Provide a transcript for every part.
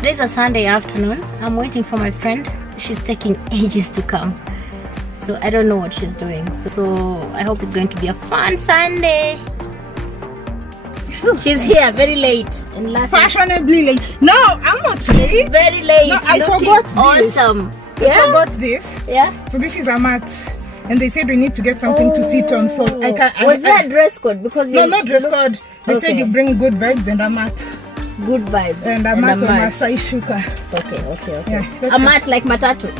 Today's a Sunday afternoon. I'm waiting for my friend. She's taking ages to come, so I don't know what she's doing. So I hope it's going to be a fun Sunday. She's here very late and laughing. Fashionably late. No, I'm not late. She's very late. No, I forgot this. Awesome. I forgot this. Yeah. So this is a mat, and they said we need to get something to sit on. So I can't. Was that dress code? Because no, not dress code. They said you bring good vibes and a mat. Good vibes. And a mat on Masai Shuka. Okay. Yeah, a mat like matatu.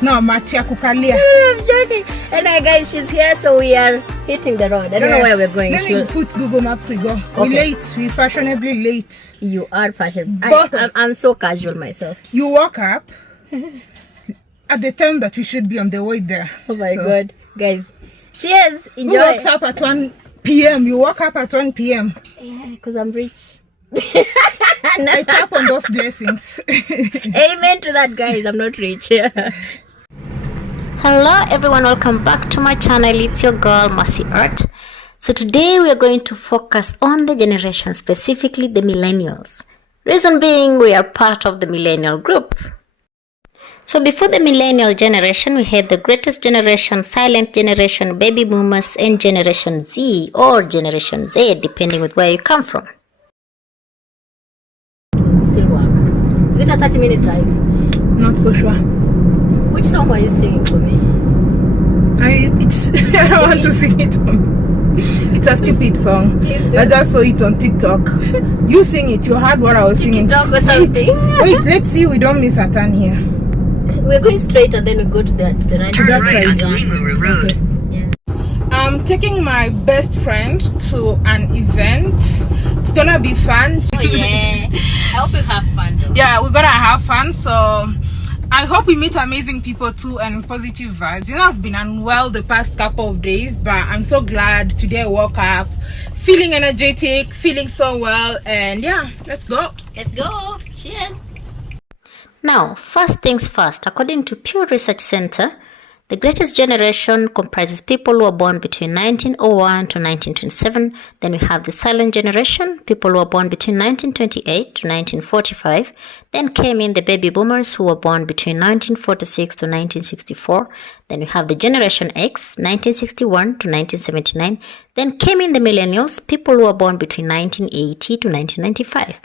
No, mat ya kukalia. I'm joking. Anyway, guys, she's here, so we are hitting the road. I don't know where we're going. Let me put Google Maps. We go. Okay. We're late. We're fashionably late. You are fashionable. Both. I'm so casual myself. You woke up at the time that we should be on the way there. Oh my God, guys! Cheers. Enjoy. Who wakes up at 1 p.m.? You woke up at 1 p.m. Yeah, because I'm rich. I tap on those blessings. Amen to that, guys. I'm not rich. Hello everyone, welcome back to my channel. It's your girl Mercy Art. So today we are going to focus on the generation, specifically the millennials. Reason being, we are part of the millennial group. So before the millennial generation, we had the greatest generation, silent generation, baby boomers, and generation Z or generation Z, depending with where you come from. Still work. Is it a 30-minute drive? Not so sure. Which song are you singing for me? I don't want to sing it. It's a stupid song. I just saw it on TikTok. You sing it. You heard what I was singing. TikTok or something. Wait, let's see. We don't miss a turn here. We're going straight and then we go to the right side. Okay. Yeah. I'm taking my best friend to an event. It's gonna be fun. Oh yeah. I hope you have fun though. Yeah, we're gonna have fun. So I hope we meet amazing people too and positive vibes. You know, I've been unwell the past couple of days, but I'm so glad today I woke up feeling energetic, feeling so well, and yeah, let's go. Let's go. Cheers. Now, first things first, according to Pew Research Center, the greatest generation comprises people who are born between 1901 to 1927. Then we have the silent generation, people who are born between 1928 to 1945. Then came in the baby boomers who were born between 1946 to 1964. Then we have the generation X, 1961 to 1979. Then came in the millennials, people who were born between 1980 to 1995.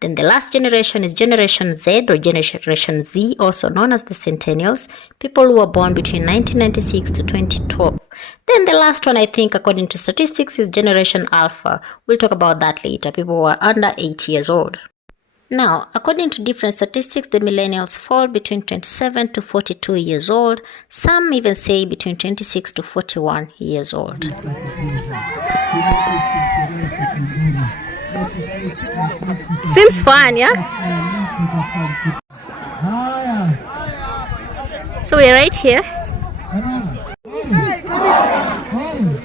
Then the last generation is Generation Z or Generation Z, also known as the Centennials, people who were born between 1996 to 2012. Then the last one, I think, according to statistics, is Generation Alpha. We'll talk about that later, people who are under 8 years old. Now, according to different statistics, the millennials fall between 27 to 42 years old. Some even say between 26 to 41 years old. Seems fun, yeah? So we're right here.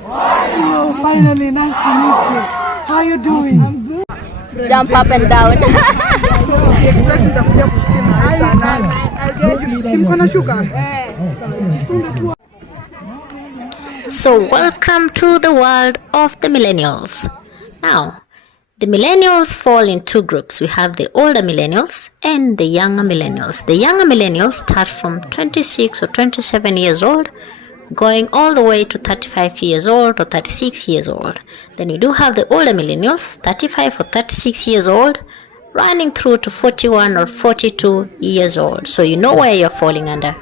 Oh, finally, nice to meet you. How are you doing? I'm good. Jump up and down. So welcome to the world of the millennials. Now, the millennials fall in two groups. We have the older millennials and the younger millennials. The younger millennials start from 26 or 27 years old, going all the way to 35 years old or 36 years old. Then we do have the older millennials, 35 or 36 years old, running through to 41 or 42 years old. So you know where you're falling under.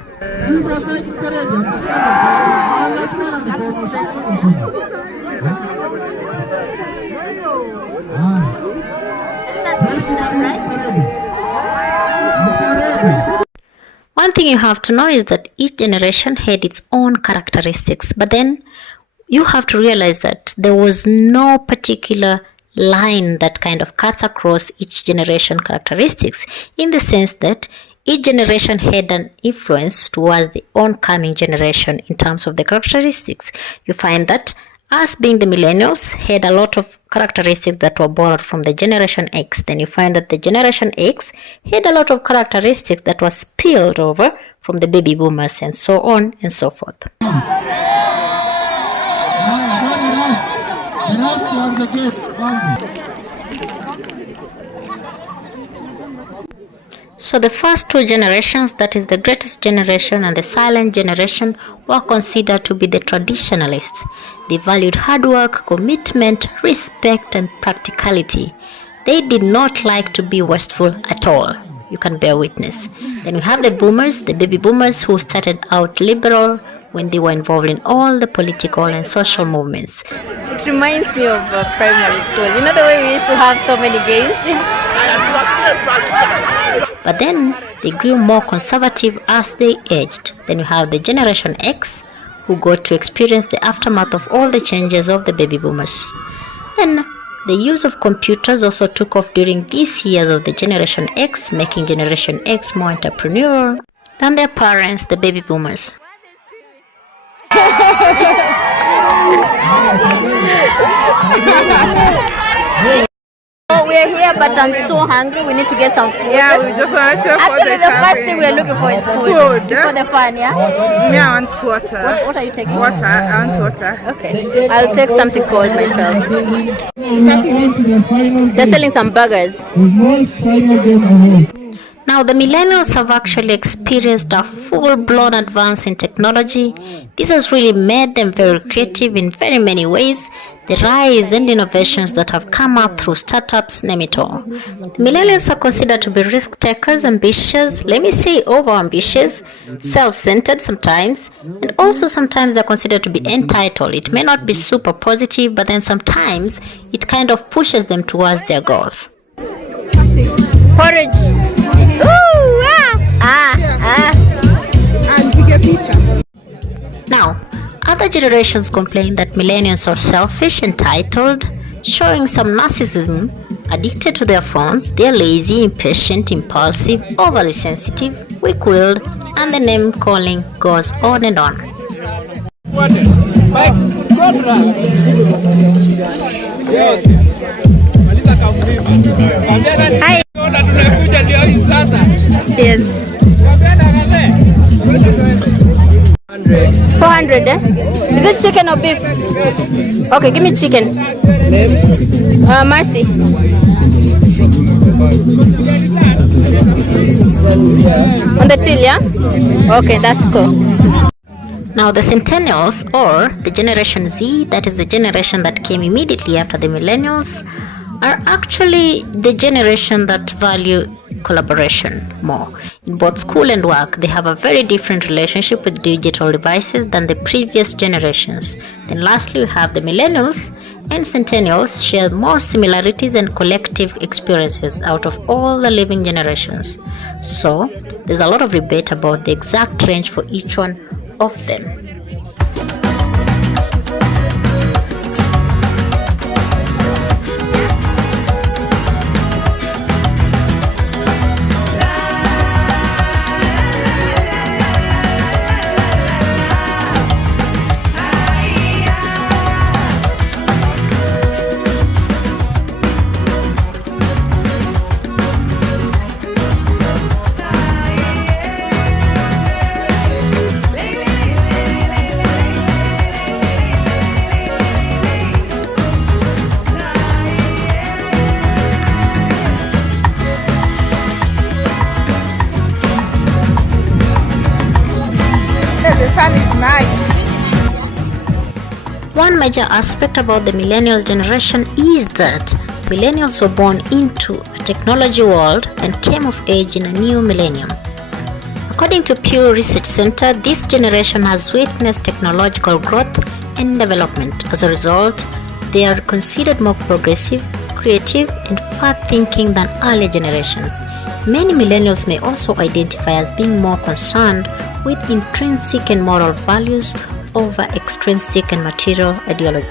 One thing you have to know is that each generation had its own characteristics, but then you have to realize that there was no particular line that kind of cuts across each generation characteristics, in the sense that each generation had an influence towards the oncoming generation in terms of the characteristics. You find that us being the millennials had a lot of characteristics that were borrowed from the generation X. Then you find that the generation X had a lot of characteristics that were spilled over from the baby boomers, and so on and so forth. So the first two generations, that is the greatest generation and the silent generation, were considered to be the traditionalists. They valued hard work, commitment, respect, and practicality. They did not like to be wasteful at all. You can bear witness. Then we have the boomers, the baby boomers, who started out liberal when they were involved in all the political and social movements. It reminds me of primary school. You know the way we used to have so many games? But then they grew more conservative as they aged. Then you have the Generation X, who got to experience the aftermath of all the changes of the baby boomers. Then the use of computers also took off during these years of the Generation X, making Generation X more entrepreneurial than their parents, the baby boomers. Oh, we're here, but I'm so hungry. We need to get some food. Yeah, we just want to check Actually, the first thing we're looking for is food. For the fun, yeah? Me, I want water. What are you taking? Water, I want water. Okay, I'll take something cold myself. They're selling some burgers. Now, the millennials have actually experienced a full-blown advance in technology. This has really made them very creative in very many ways. The rise and innovations that have come up through startups, name it all. The millennials are considered to be risk-takers, ambitious, let me say over-ambitious, self-centered sometimes, and also sometimes they're considered to be entitled. It may not be super positive, but then sometimes it kind of pushes them towards their goals. Porridge. Ooh, And take a picture. Now, other generations complain that millennials are selfish, entitled, showing some narcissism, addicted to their phones, they're lazy, impatient, impulsive, overly sensitive, weak-willed, and the name-calling goes on and on. Hi. Cheers. 400, eh? Is it chicken or beef? Okay, give me chicken. Mercy. On the till, yeah? Okay, that's cool. Now, the Centennials, or the Generation Z, that is the generation that came immediately after the Millennials, are actually the generation that value collaboration more. In both school and work, they have a very different relationship with digital devices than the previous generations. Then lastly, we have the Millennials and Centennials share more similarities and collective experiences out of all the living generations. So, there's a lot of debate about the exact range for each one of them. The sun is nice. One major aspect about the millennial generation is that millennials were born into a a technology world and came of age in a new millennium. According to Pew Research Center, this generation has witnessed technological growth and development. As a result, they are considered more progressive, creative, and far-thinking than earlier generations. Many millennials may also identify as being more concerned with intrinsic and moral values over extrinsic and material ideology.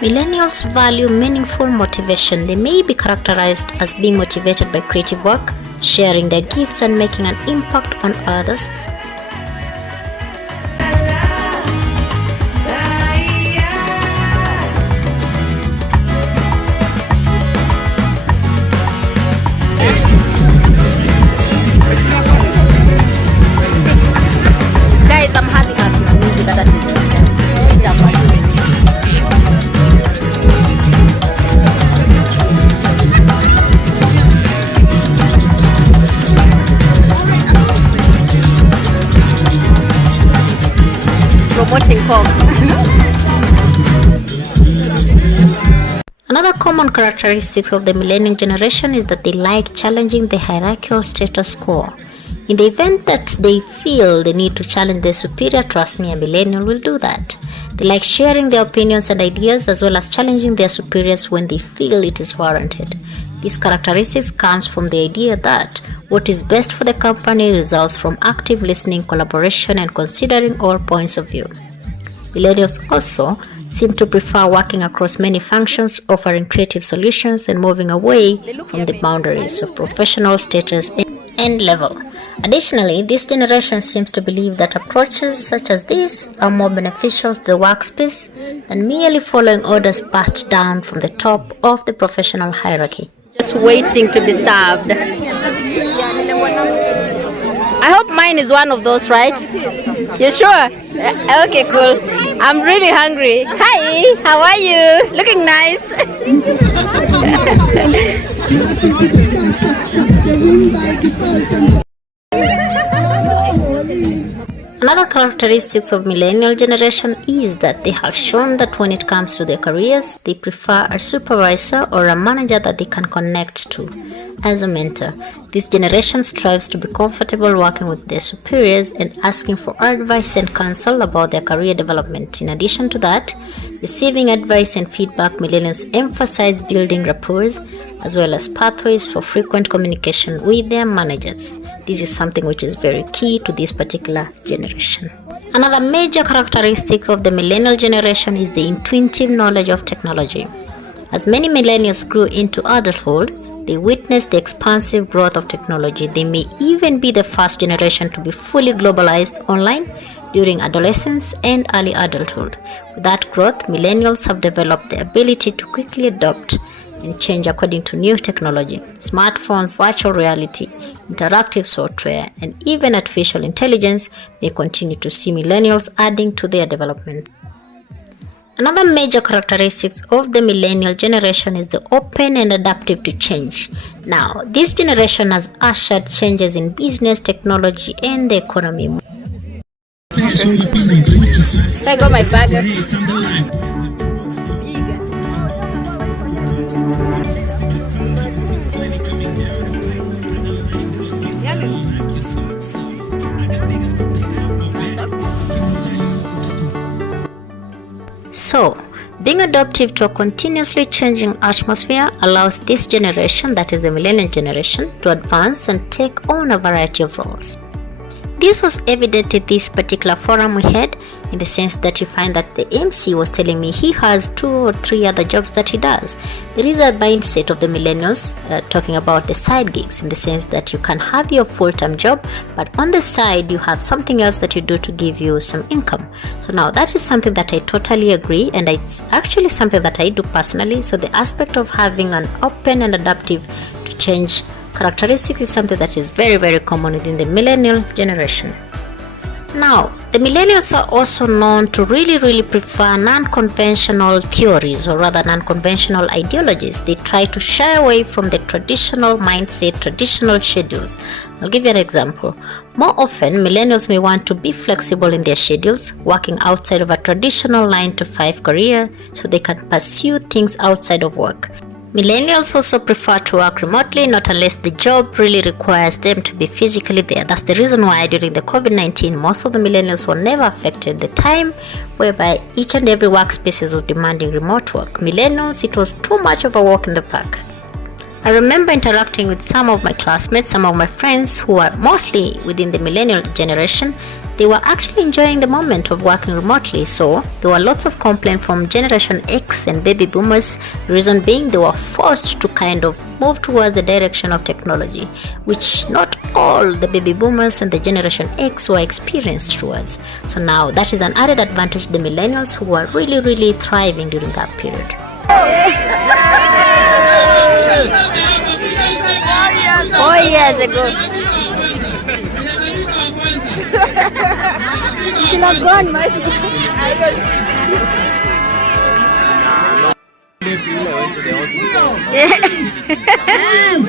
Millennials value meaningful motivation. They may be characterized as being motivated by creative work, sharing their gifts, and making an impact on others. Guys, I'm having a music that promoting Coke. Another common characteristic of the millennial generation is that they like challenging the hierarchical status quo. In the event that they feel the need to challenge their superior, trust me, a millennial will do that. They like sharing their opinions and ideas as well as challenging their superiors when they feel it is warranted. This characteristic comes from the idea that what is best for the company results from active listening, collaboration, and considering all points of view. Millennials also seem to prefer working across many functions, offering creative solutions, and moving away from the boundaries of professional status and level. Additionally, this generation seems to believe that approaches such as these are more beneficial to the workspace than merely following orders passed down from the top of the professional hierarchy. Just waiting to be served. I hope mine is one of those, right? You sure? Okay, cool. I'm really hungry. Hi, how are you? Looking nice. Another characteristic of millennial generation is that they have shown that when it comes to their careers, they prefer a supervisor or a manager that they can connect to as a mentor. This generation strives to be comfortable working with their superiors and asking for advice and counsel about their career development. In addition to that, receiving advice and feedback, millennials emphasize building rapport as well as pathways for frequent communication with their managers. This is something which is very key to this particular generation. Another major characteristic of the millennial generation is the intuitive knowledge of technology. As many millennials grew into adulthood, they witnessed the expansive growth of technology. They may even be the first generation to be fully globalized online during adolescence and early adulthood. With that growth, millennials have developed the ability to quickly adopt and change according to new technology. Smartphones, virtual reality, interactive software, and even artificial intelligence may continue to see millennials adding to their development. Another major characteristic of the millennial generation is the open and adaptive to change. Now, this generation has ushered changes in business, technology, and the economy. I got my bag. So, being adaptive to a continuously changing atmosphere allows this generation, that is the millennial generation, to advance and take on a variety of roles. This was evident in this particular forum we had, in the sense that you find that the MC was telling me he has 2 or 3 other jobs that he does. There is a mindset of the millennials talking about the side gigs, in the sense that you can have your full-time job, but on the side you have something else that you do to give you some income. So now that is something that I totally agree, and it's actually something that I do personally. So the aspect of having an open and adaptive to change characteristics is something that is very, very common within the millennial generation. Now, the millennials are also known to really prefer non-conventional theories, or rather non-conventional ideologies. They try to shy away from the traditional mindset, traditional schedules. I'll give you an example. More often, millennials may want to be flexible in their schedules, working outside of a traditional 9-to-5 career so they can pursue things outside of work. Millennials also prefer to work remotely, not unless the job really requires them to be physically there. That's the reason why during the COVID-19, most of the millennials were never affected. The time whereby each and every workspace was demanding remote work. Millennials, it was too much of a walk in the park. I remember interacting with some of my classmates, some of my friends who are mostly within the millennial generation. They were actually enjoying the moment of working remotely, so there were lots of complaints from Generation X and baby boomers, the reason being they were forced to kind of move towards the direction of technology, which not all the baby boomers and the Generation X were experienced towards. So now that is an added advantage to the millennials who were really thriving during that period. 4 years ago. You should have gone, Marcy.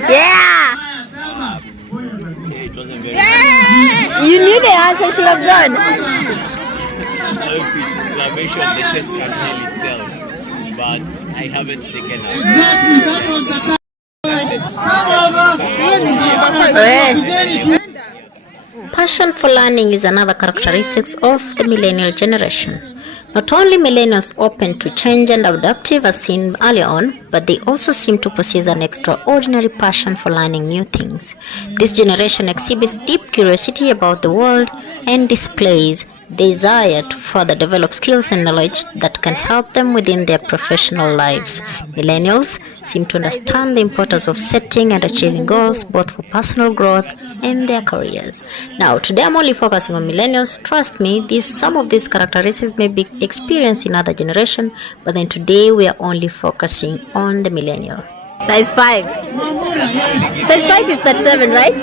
Yeah. You knew the answer, should have gone. Inflammation of the chest can heal itself, but I haven't taken it. Passion for learning is another characteristic of the millennial generation. Not only millennials open to change and adaptive as seen earlier on, but they also seem to possess an extraordinary passion for learning new things. This generation exhibits deep curiosity about the world and displays desire to further develop skills and knowledge that can help them within their professional lives. Millennials seem to understand the importance of setting and achieving goals both for personal growth and their careers. Now, today I'm only focusing on millennials. Trust me, some of these characteristics may be experienced in other generations, but then today we are only focusing on the millennials. Size 5. Size 5 is 37, right?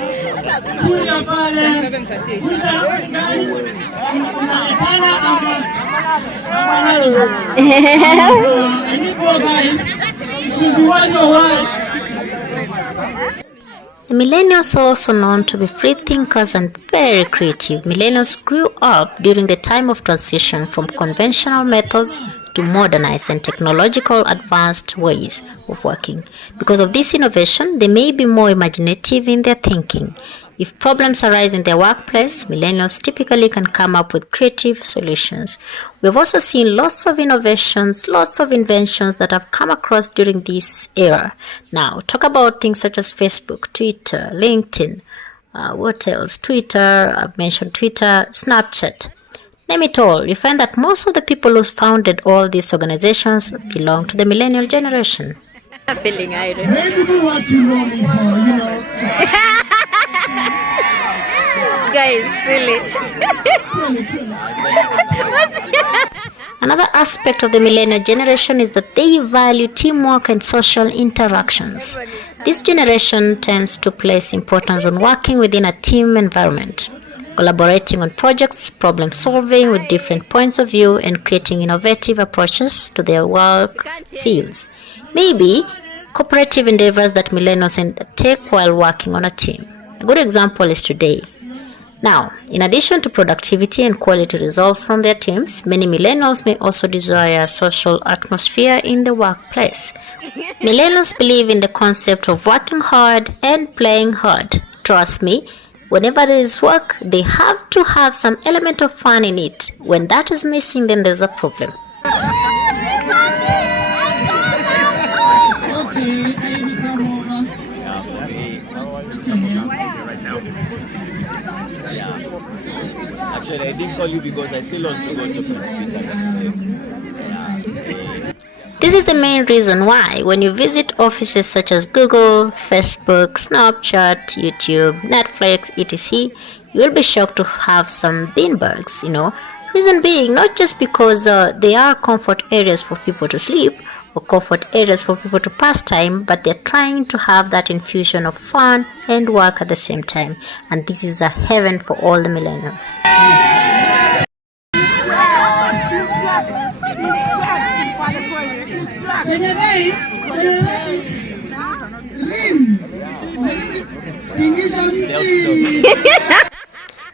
The millennials are also known to be free thinkers and very creative. Millennials grew up during the time of transition from conventional methods to modernized and technological advanced ways of working. Because of this innovation, they may be more imaginative in their thinking. If problems arise in their workplace, millennials typically can come up with creative solutions. We've also seen lots of innovations, lots of inventions that have come across during this era. Now, talk about things such as Facebook, Twitter, LinkedIn, what else? Twitter, I've mentioned Twitter, Snapchat. Name it all. You find that most of the people who founded all these organizations belong to the millennial generation. I'm feeling irate. Maybe do what you know me for, you know. Guys, silly. Another aspect of the millennial generation is that they value teamwork and social interactions. This generation tends to place importance on working within a team environment, collaborating on projects, problem solving with different points of view, and creating innovative approaches to their work fields. Maybe cooperative endeavors that millennials undertake while working on a team. A good example is today. Now, in addition to productivity and quality results from their teams, many millennials may also desire a social atmosphere in the workplace. Millennials believe in the concept of working hard and playing hard. Trust me, whenever there is work, they have to have some element of fun in it. When that is missing, then there's a problem. Actually, I didn't call you because I still want to go to This is the main reason why when you visit offices such as Google, Facebook, Snapchat, YouTube, Netflix, etc., you will be shocked to have some beanbags, Reason being, not just because they are comfort areas for people to sleep or comfort areas for people to pass time, but they're trying to have that infusion of fun and work at the same time. And this is a heaven for all the millennials.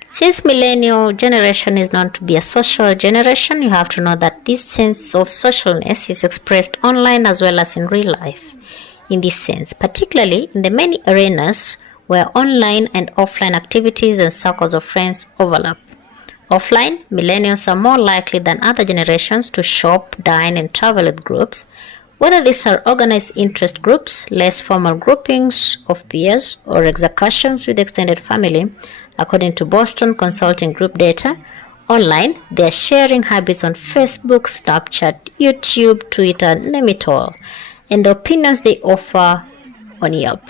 Since millennial generation is known to be a social generation, you have to know that this sense of socialness is expressed online as well as in real life. in this sense, particularly in the many arenas where online and offline activities and circles of friends overlap. Offline, millennials are more likely than other generations to shop, dine, and travel with groups, whether these are organized interest groups, less formal groupings of peers, or excursions with extended family. According to Boston Consulting Group data, online, they are sharing habits on Facebook, Snapchat, YouTube, Twitter, name it all, and the opinions they offer on Yelp.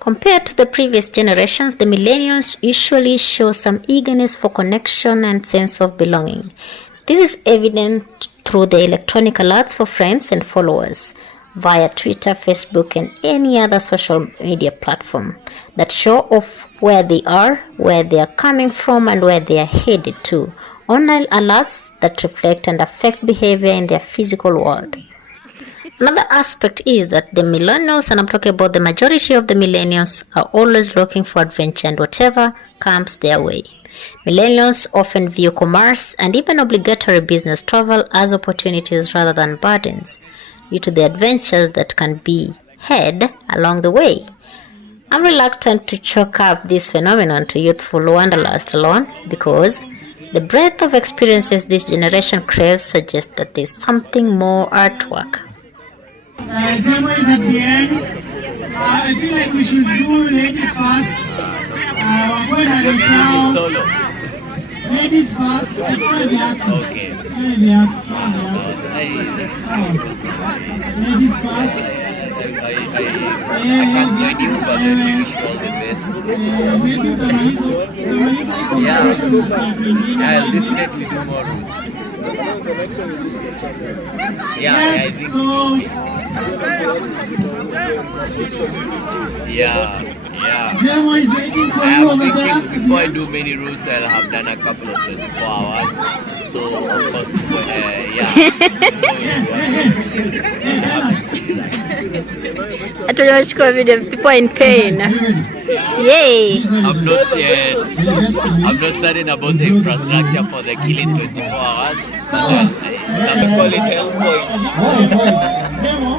Compared to the previous generations, the millennials usually show some eagerness for connection and sense of belonging. This is evident through the electronic alerts for friends and followers via Twitter, Facebook, and any other social media platform that show off where they are coming from, and where they are headed to. Online alerts that reflect and affect behavior in their physical world. Another aspect is that the millennials, and I'm talking about the majority of the millennials, are always looking for adventure and whatever comes their way. Millennials often view commerce and even obligatory business travel as opportunities rather than burdens, due to the adventures that can be had along the way. I'm reluctant to chalk up this phenomenon to youthful wanderlust alone, because the breadth of experiences this generation craves suggests that there's something more at work. Demo is at the end. I feel like we should do ladies first. We're going to have Solo. ladies first. I try the accent. Okay. Try the accent. That's fine. Ladies first. I can't join you, but I wish you all the best. Maybe I'll definitely do more routes. I think. Demo is waiting for you I'm over there. thinking before I do many routes, I'll have done a couple of 24 hours. So, of course, Tunachukua video, people in pain. Yay! I'm not certain about the infrastructure for the killing 24 hours, but some call it health points. Demo,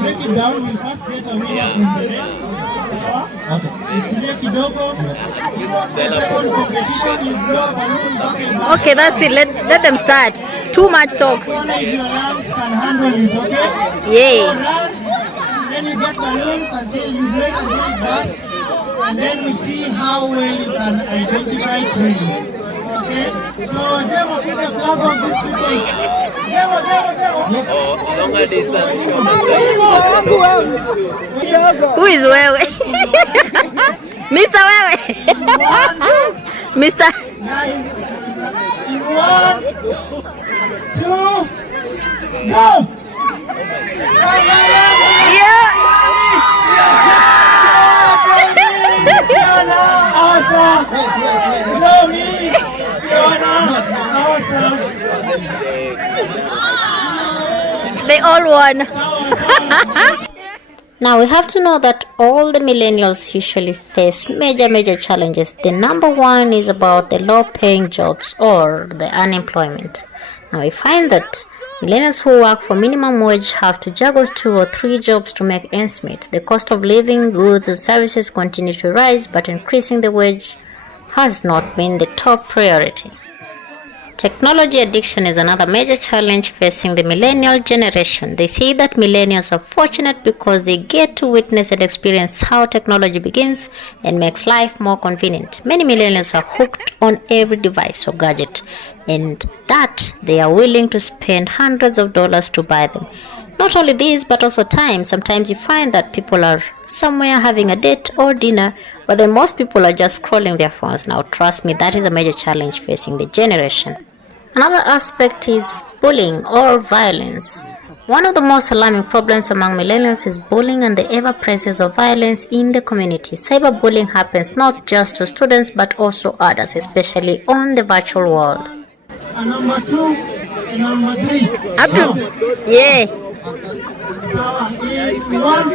break it down. We first get away from the rest. Okay, that's it. Let them start. Too much talk. If your lungs can handle it, okay? Yay! So run, then you get balloons until you break until it bursts, and then we see how well you can identify trees. Okay? So Demo, put a flag on these people. Demo. Longer distance. Who is wewe? Mr. Wewe. Mr. Nice. In 1, 2, go! They all won. Now we have to know that all the millennials usually face major challenges. The number one is about the low-paying jobs or the unemployment. Now we find that millennials who work for minimum wage have to juggle 2 or 3 jobs to make ends meet. The cost of living, goods and services continue to rise, but increasing the wage has not been the top priority. Technology addiction is another major challenge facing the millennial generation. They say that millennials are fortunate because they get to witness and experience how technology begins and makes life more convenient. Many millennials are hooked on every device or gadget, and that they are willing to spend hundreds of dollars to buy them. Not only this, but also time. Sometimes you find that people are somewhere having a date or dinner, but then most people are just scrolling their phones. Now, trust me, that is a major challenge facing the generation. Another aspect is bullying or violence. One of the most alarming problems among millennials is bullying and the ever-presence of violence in the community. Cyberbullying happens not just to students but also others, especially on the virtual world. Number 2 and number 3. Up to, yeah. One.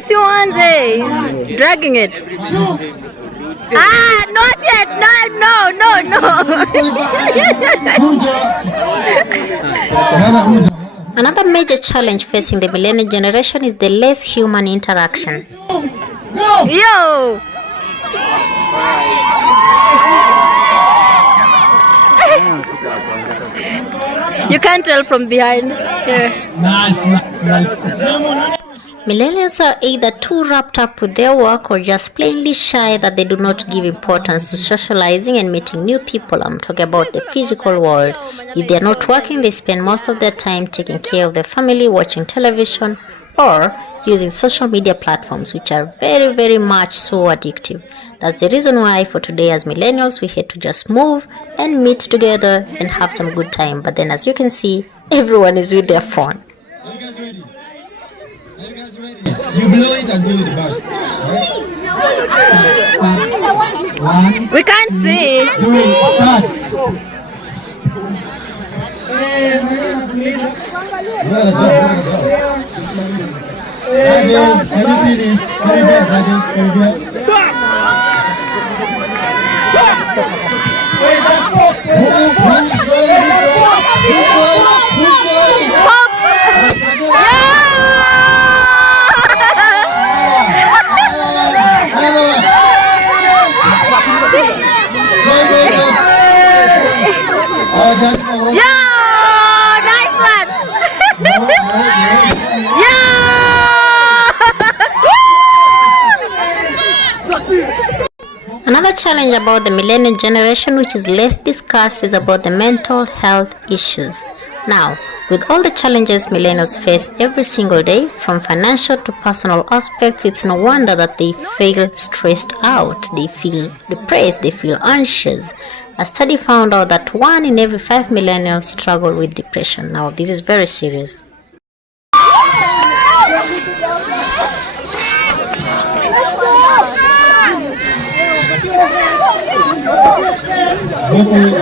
Siwanze is dragging it. 2. Not yet. No. Another major challenge facing the millennial generation is the less human interaction. Yo! You can't tell from behind. Yeah. Nice. Millennials are either too wrapped up with their work or just plainly shy that they do not give importance to socializing and meeting new people. I'm talking about the physical world. If they are not working, they spend most of their time taking care of their family, watching television, or using social media platforms, which are very, very much so addictive. That's the reason why for today as millennials, we had to just move and meet together and have some good time. But then as you can see, everyone is with their phone. Are you guys ready? You blow it until it bursts. Start. 1. We can't see. 3. Start. Look at the job. Rajesh, can you see this? Caribbean, Rajesh, Caribbean. Another challenge about the millennial generation which is less discussed is about the mental health issues. Now, with all the challenges millennials face every single day, from financial to personal aspects, it's no wonder that they feel stressed out, they feel depressed, they feel anxious. A study found out that 1 in every 5 millennials struggle with depression. Now, this is very serious. Go for it.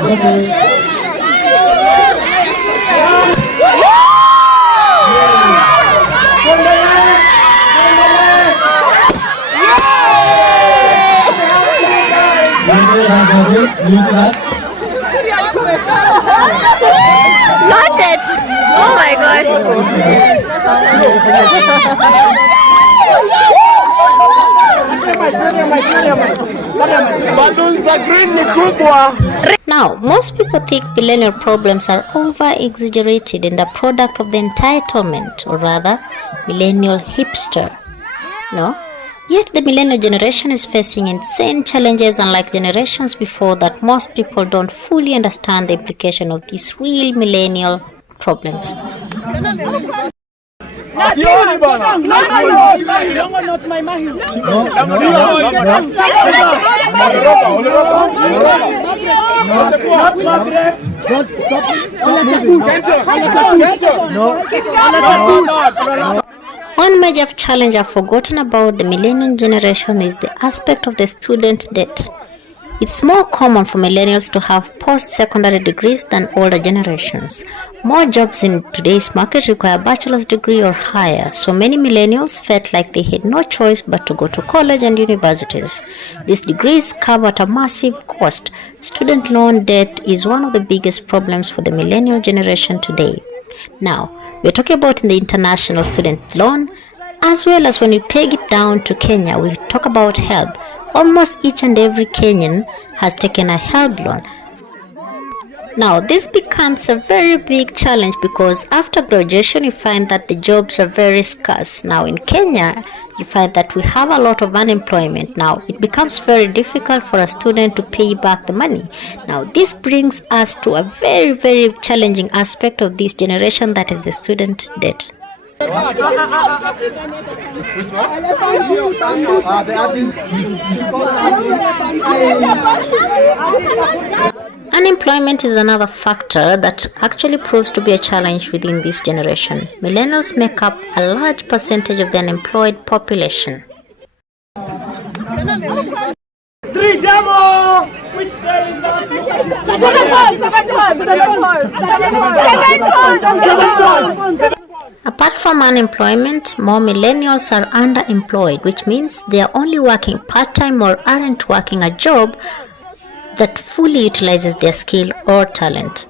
Not it. Oh my God. Now, most people think millennial problems are over-exaggerated and a product of the entitlement, or rather, millennial hipster. No? Yet the millennial generation is facing insane challenges unlike generations before that most people don't fully understand the implication of these real millennial problems. One major challenge I've forgotten about the millennial generation is the aspect of the student debt. It's more common for millennials to have post-secondary degrees than older generations. More jobs in today's market require a bachelor's degree or higher, so many millennials felt like they had no choice but to go to college and universities. These degrees come at a massive cost. Student loan debt is one of the biggest problems for the millennial generation today. Now, we're talking about the international student loan, as well as when we peg it down to Kenya, we talk about HELB. Almost each and every Kenyan has taken a HELB loan. Now, this becomes a very big challenge because after graduation, you find that the jobs are very scarce. Now, in Kenya, you find that we have a lot of unemployment. Now, it becomes very difficult for a student to pay back the money. Now, this brings us to a very, very challenging aspect of this generation, that is the student debt. Unemployment is another factor that actually proves to be a challenge within this generation. Millennials make up a large percentage of the unemployed population. Apart from unemployment, more millennials are underemployed, which means they are only working part-time or aren't working a job that fully utilizes their skill or talent.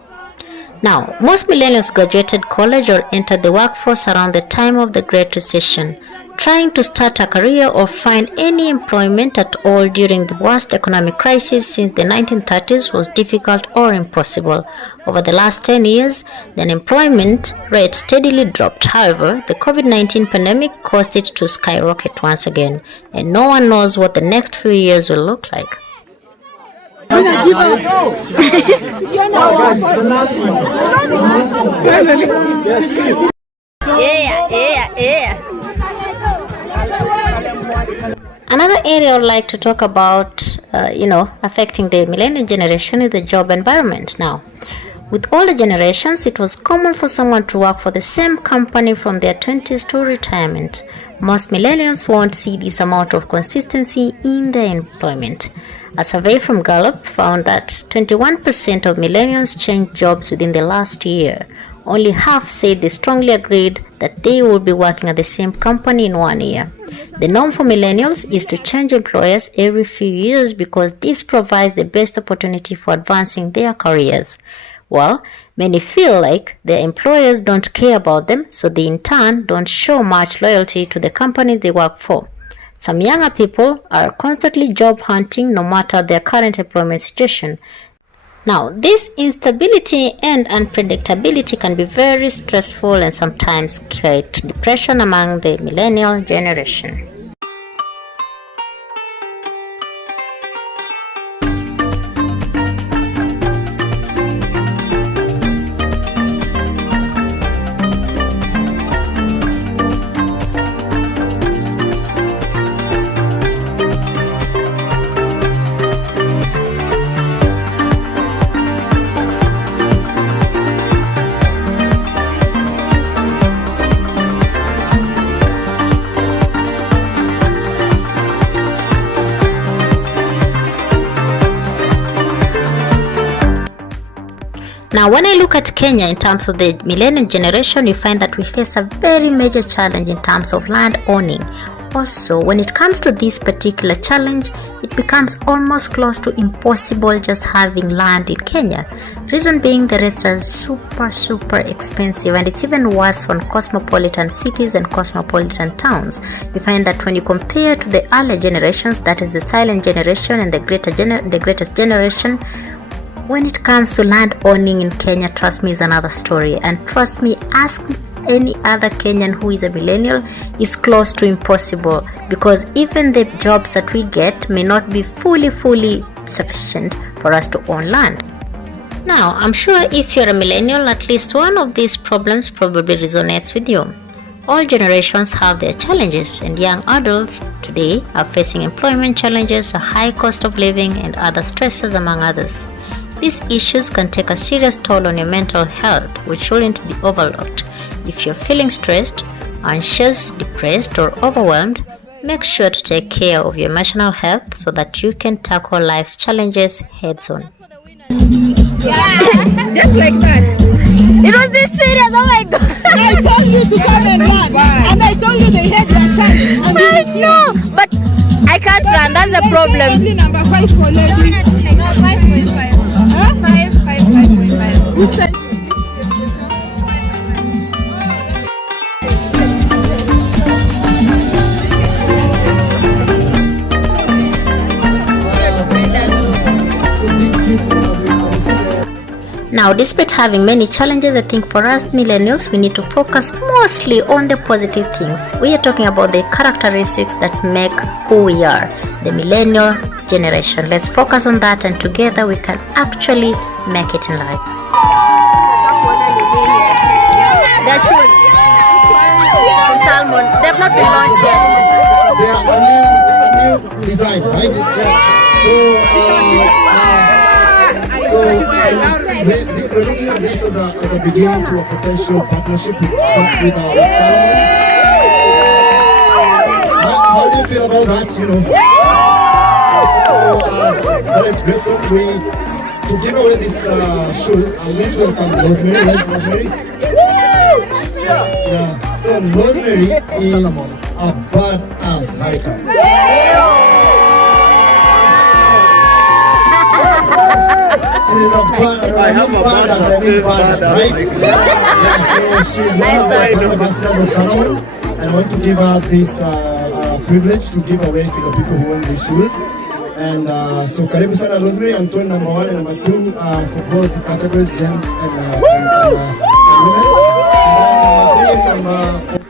Now, most millennials graduated college or entered the workforce around the time of the Great Recession. Trying to start a career or find any employment at all during the worst economic crisis since the 1930s was difficult or impossible. Over the last 10 years, the unemployment rate steadily dropped. However, the COVID-19 pandemic caused it to skyrocket once again, and no one knows what the next few years will look like. Another area I would like to talk about, affecting the millennial generation is the job environment now. With older generations, it was common for someone to work for the same company from their 20s to retirement. Most millennials won't see this amount of consistency in their employment. A survey from Gallup found that 21% of millennials changed jobs within the last year. Only half said they strongly agreed that they will be working at the same company in 1 year. The norm for millennials is to change employers every few years because this provides the best opportunity for advancing their careers. Well, many feel like their employers don't care about them, so they in turn don't show much loyalty to the companies they work for. Some younger people are constantly job hunting no matter their current employment situation. Now, this instability and unpredictability can be very stressful and sometimes create depression among the millennial generation. Now, when I look at Kenya in terms of the millennial generation, you find that we face a very major challenge in terms of land owning. Also, when it comes to this particular challenge, it becomes almost close to impossible just having land in Kenya. Reason being, the rates are super expensive, and it's even worse on cosmopolitan cities and cosmopolitan towns. You find that when you compare to the earlier generations, that is the silent generation and the greatest generation, when it comes to land owning in Kenya, trust me, is another story. And trust me, ask any other Kenyan who is a millennial, is close to impossible, because even the jobs that we get may not be fully sufficient for us to own land. Now, I'm sure if you're a millennial, at least one of these problems probably resonates with you. All generations have their challenges, and young adults today are facing employment challenges, a high cost of living, and other stresses, among others. These issues can take a serious toll on your mental health, which shouldn't be overlooked. If you're feeling stressed, anxious, depressed, or overwhelmed, make sure to take care of your emotional health so that you can tackle life's challenges heads on. Yeah, just like that. It was this serious, oh my god. I told you to come and run, and I told you they had their chance. I know, but I can't run, that's the problem. Probably number 5 for ladies. 5.5. Huh? 5.5. Which size? Now, despite having many challenges, I think for us millennials, we need to focus mostly on the positive things. We are talking about the characteristics that make who we are, the millennial generation. Let's focus on that, and together we can actually make it in life. Their shoes from Salmon, they have not been launched yet. They are a new design, right? We're looking at this as a beginning to a potential partnership with our Salomon. How do you feel about that? That is great. So to give away these shoes, I want to welcome Rosemary. Rosemary. Yeah, so Rosemary is a badass hiker. She's a badass, right? Yeah, so she's one of the ambassadors of Solomon, and I want to give her this privilege to give away to the people who own the shoes. And so Karibu Sana Rosemary on tour number 1 and number 2 for both categories, gents and women. And then number 3 and number 4.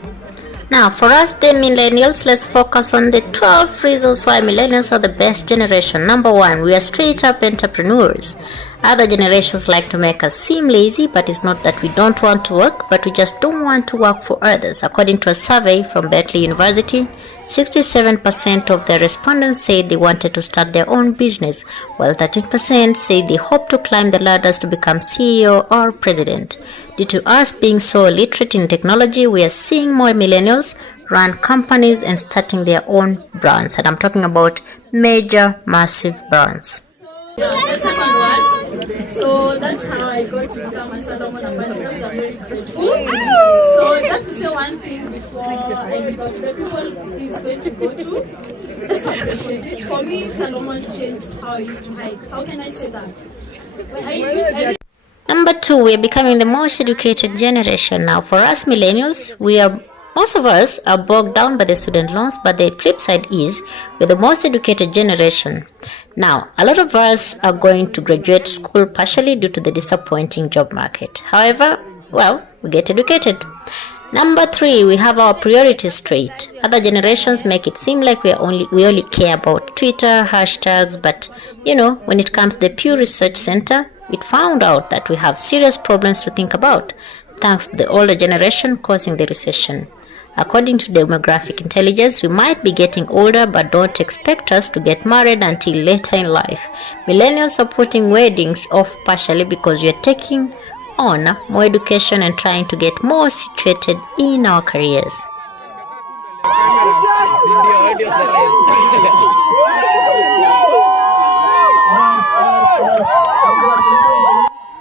Now, for us, the millennials, let's focus on the 12 reasons why millennials are the best generation. Number 1, we are straight up entrepreneurs. Other generations like to make us seem lazy, but it's not that we don't want to work, but we just don't want to work for others. According to a survey from Berkeley University, 67% of the respondents said they wanted to start their own business, while 13% said they hope to climb the ladders to become CEO or president. Due to us being so literate in technology, we are seeing more millennials run companies and starting their own brands. And I'm talking about major, massive brands. The second one, so that's how I got to become a Solomon ambassador. I'm very grateful. So just to say one thing before I give out to the people he's going to go to, just appreciate it. For me, Solomon changed how I used to hike. How can I say that? Number 2, we are becoming the most educated generation. Now, for us millennials, most of us are bogged down by the student loans, but the flip side is we're the most educated generation. Now, a lot of us are going to graduate school partially due to the disappointing job market. However, we get educated. Number 3, we have our priorities straight. Other generations make it seem like we only care about Twitter, hashtags, but when it comes to the Pew Research Center, it found out that we have serious problems to think about, thanks to the older generation causing the recession. According to demographic intelligence, we might be getting older, but don't expect us to get married until later in life. Millennials are putting weddings off partially because we are taking on more education and trying to get more situated in our careers.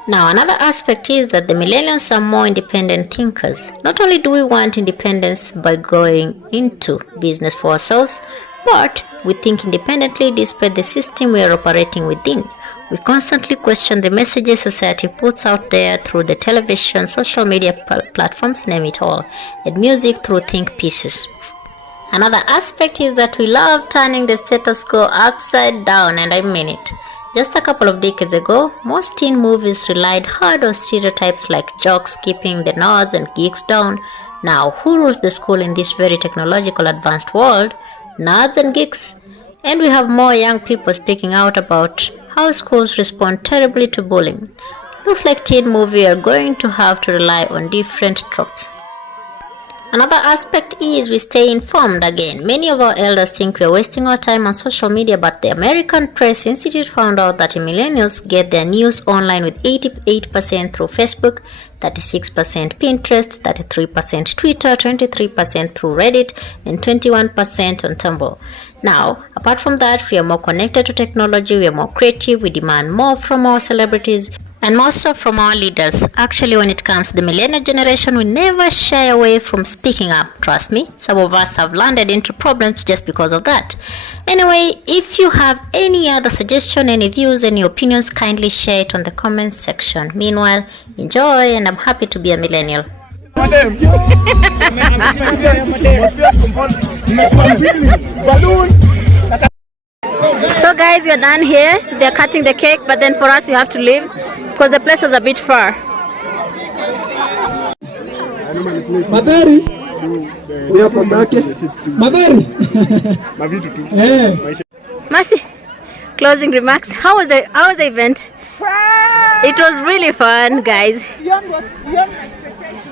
Now, another aspect is that the millennials are more independent thinkers. Not only do we want independence by going into business for ourselves, but we think independently despite the system we are operating within. We constantly question the messages society puts out there through the television, social media platforms, name it all, and music through think pieces. Another aspect is that we love turning the status quo upside down, and I mean it. Just a couple of decades ago, most teen movies relied hard on stereotypes like jocks keeping the nerds and geeks down. Now, who rules the school in this very technological advanced world? Nerds and geeks. And we have more young people speaking out about how schools respond terribly to bullying. Looks like teen movies are going to have to rely on different tropes. Another aspect is we stay informed again. Many of our elders think we are wasting our time on social media, but the American Press Institute found out that millennials get their news online with 88% through Facebook, 36% Pinterest, 33% Twitter, 23% through Reddit, and 21% on Tumblr. Now, apart from that, we are more connected to technology, we are more creative, we demand more from our celebrities, and more so from our leaders. Actually, when it comes to the millennial generation, we never shy away from speaking up. Trust me, some of us have landed into problems just because of that. Anyway, if you have any other suggestion, any views, any opinions, kindly share it on the comments section. Meanwhile, enjoy, and I'm happy to be a millennial. So guys, we're done here. They're cutting the cake, but then for us, we have to leave because the place was a bit far. Madari. Madari. Mercy, closing remarks. How was the event? It was really fun, guys.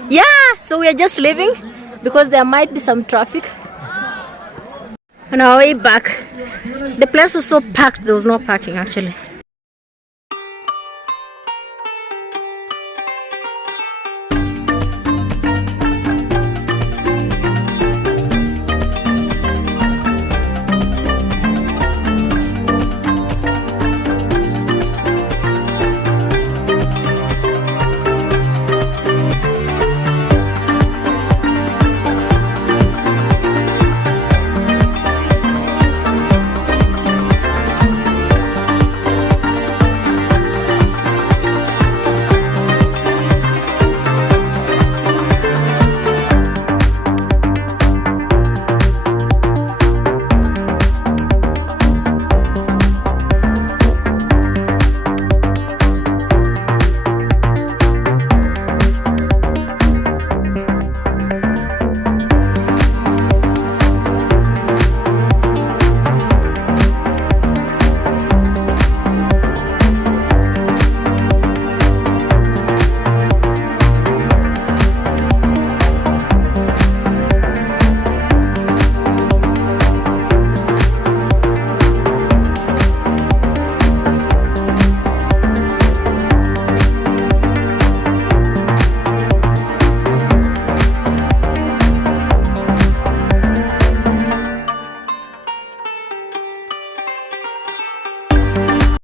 Yeah, so we are just leaving because there might be some traffic. On our way back, the place was so packed, there was no parking actually.